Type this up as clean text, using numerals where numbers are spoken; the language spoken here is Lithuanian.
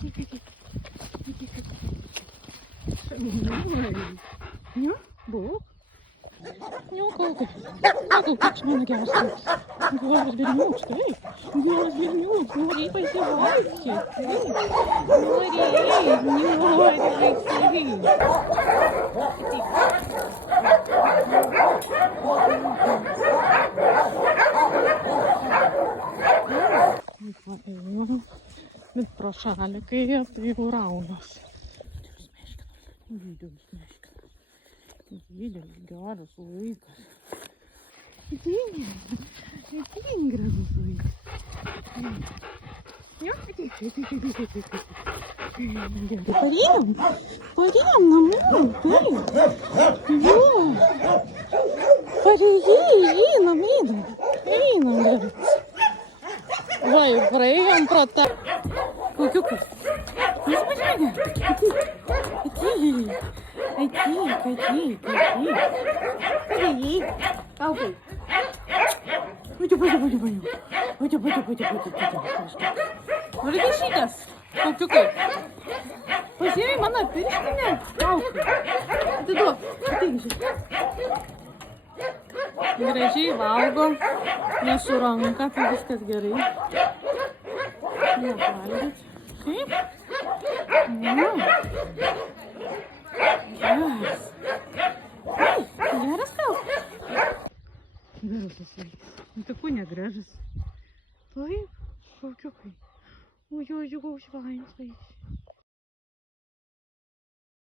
Тихо. Що він говорить? Ню? Бог? Ню, колко? Колко чмана гярси? Говорить бернючка, ей. Говорить бернючка, говори, позевайся. Говори, не говори. Від прошалики фігура у нас. Видел смешка. Видел, градус Луикас. Иди, градус Луикас. Парим на мою, Пари, на мину. Ой, прыгаем прота. Ой-ой-ой. Не смотри. Иди. Иди. Калкой. Пойдем. Разреши-ка. Ой-ой-ой. Посмотри, мама, перестань. Калкой. Это до. Ты лежи. Gražiai valgo, nesuranka, tai viskas gerai. Nevalgyt. Kaip? Geras. Geras tau? Geras jisai. Tai ko negražas? Taip, kokiukai. Oi, švainas vaikas.